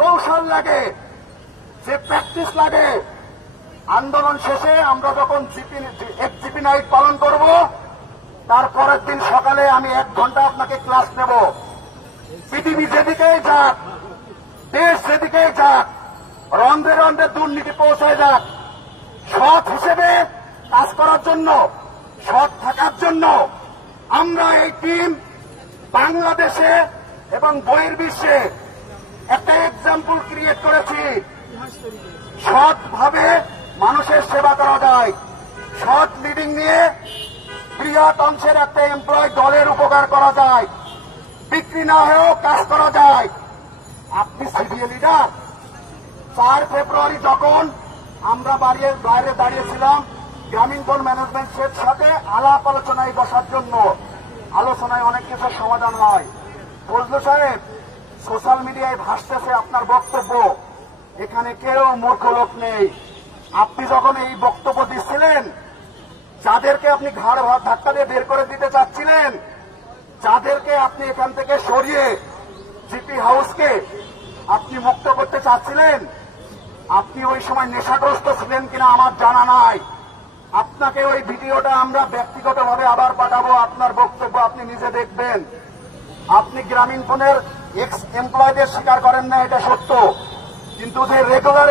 কৌশল লাগে, যে প্র্যাকটিস লাগে, আন্দোলন শেষে আমরা যখন জিপি নাইট পালন করব, তার পরের দিন সকালে আমি 1 ঘন্টা আপনাকে ক্লাস নেব। পৃথিবী যেদিকেই যাক, দেশ যেদিকেই যাক, রন্ধ্রে রন্ধ্রে দুর্নীতি পৌঁছায় যাক, সৎ হিসেবে কাজ করার জন্য, সৎ থাকার জন্য আমরা এই টিম বাংলাদেশে এবং বহির্বিশ্বে একটা এক্সাম্পল ক্রিয়েট করেছি। সৎভাবে মানুষের সেবা করা যায়, সৎ লিডিং নিয়ে বৃহৎ অংশের একটা এমপ্লয় দলের উপকার করা যায়, বিক্রি না হয়েও কাজ করা যায়। আপনি সিডিএ লিডার। 4 ফেব্রুয়ারি যখন আমরা বাইরে দাঁড়িয়েছিলাম গ্রামীণফোন ম্যানেজমেন্টের সাথে আলাপ আলোচনায় বসার জন্য, আলোচনায় অনেক কিছু সমাধান হয়। ফজলু সাহেব, সোশ্যাল মিডিয়ায় ভাসতেছে আপনার বক্তব্য, এখানে কেউ মূর্খ লোক নেই। আপনি যখন এই বক্তব্য দিচ্ছিলেন, যাদেরকে আপনি ঘাড় ধাক্কা দিয়ে বের করে দিতে চাচ্ছিলেন, যাদেরকে আপনি এখান থেকে সরিয়ে জিপি হাউসকে আপনি মুক্ত করতে চাচ্ছিলেন, আপনি ওই সময় নেশাগ্রস্ত ছিলেন কিনা আমার জানা নাই। আপনাকে ওই ভিডিওটা আমরা ব্যক্তিগতভাবে আবার পাঠাবো, আপনার বক্তব্য আপনি নিজে দেখবেন। আপনি গ্রামীণফোনের এক্স এমপ্লয়দের স্বীকার করেন না, এটা সত্য, কিন্তু যে রেগুলার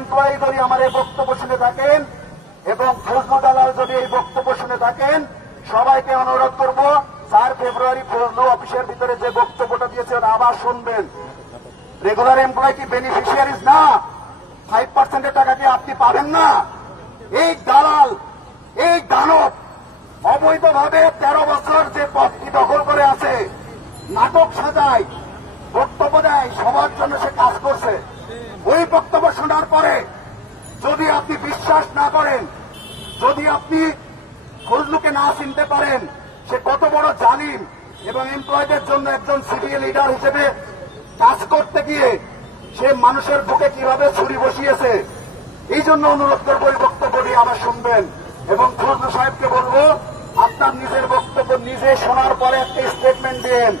এমপ্লয় যদি আমার এই বক্তব্য শুনে থাকেন এবং ফজলু দালাল যদি এই বক্তব্য শুনে থাকেন, সবাইকে অনুরোধ করব 4 ফেব্রুয়ারি ফজলু অফিসের ভিতরে যে বক্তব্যটা দিয়েছেন আবার শুনবেন। রেগুলার এমপ্লয় কি বেনিফিশিয়ারিজ না? 5% টাকা কি আপনি পাবেন না? এই দালাল, এই দানব অবৈধভাবে 13 বছর যে পদটি দখল করে আছে, নাটক সাজায়, বক্তব্য দেয়, সবার জন্য সে কাজ করছে। ওই বক্তব্য শোনার পরে যদি আপনি বিশ্বাস না করেন, যদি আপনি ফজলুকে না চিনতে পারেন সে কত বড় জালিম এবং এমপ্লয়ীদের জন্য একজন সিডিএ লিডার হিসেবে কাজ করতে গিয়ে সে মানুষের বুকে কিভাবে ছুরি বসিয়েছে, এই জন্য অনুরোধ করবো এই বক্তব্যটি আবার শুনবেন। এবং ফজলু সাহেবকে বলবো, আপনার নিজের বক্তব্য নিজে শোনার পরে একটা স্টেটমেন্ট দিন।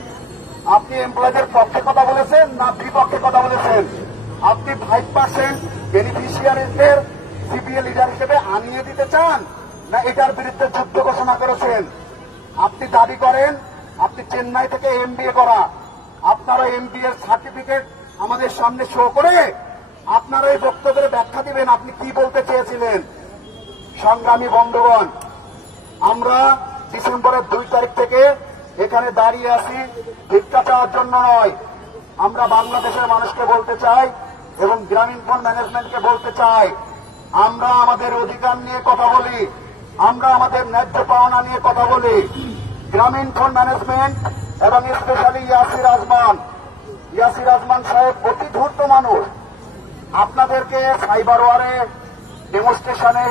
আপনি এমপ্লয়ীদের পক্ষে কথা বলেছেন না বিপক্ষে কথা বলেছেন? আপনি 5% বেনিফিশিয়ারিদের সিপিএ লিডার হিসেবে আনিয়ে দিতে চান না এটার বিরুদ্ধে যুদ্ধ ঘোষণা করেছেন? আপনি দাবি করেন আপনি চেন্নাই থেকে এমবিএ করা, আপনারা এমবিএ সার্টিফিকেট আমাদের সামনে শো করে আপনারা এই বক্তব্যের ব্যাখ্যা দিবেন আপনি কি বলতে চেয়েছিলেন। সংগ্রামী বন্ধুগণ, আমরা ডিসেম্বরের 2 তারিখ থেকে এখানে দাঁড়িয়ে আছি ভিক্ষা চাওয়ার জন্য নয়। আমরা বাংলাদেশের মানুষকে বলতে চাই এবং গ্রামীণফোন ম্যানেজমেন্টকে বলতে চাই, আমরা আমাদের অধিকার নিয়ে কথা বলি, আমরা আমাদের ন্যায্য পাওনা নিয়ে কথা বলি। গ্রামীণফোন ম্যানেজমেন্ট এবং স্পেশালি ইয়াসির আজমান সাহেব অতি ধূর্ত মানুষ। আপনাদেরকে সাইবার ওয়ারে, ডেমনস্ট্রেশনে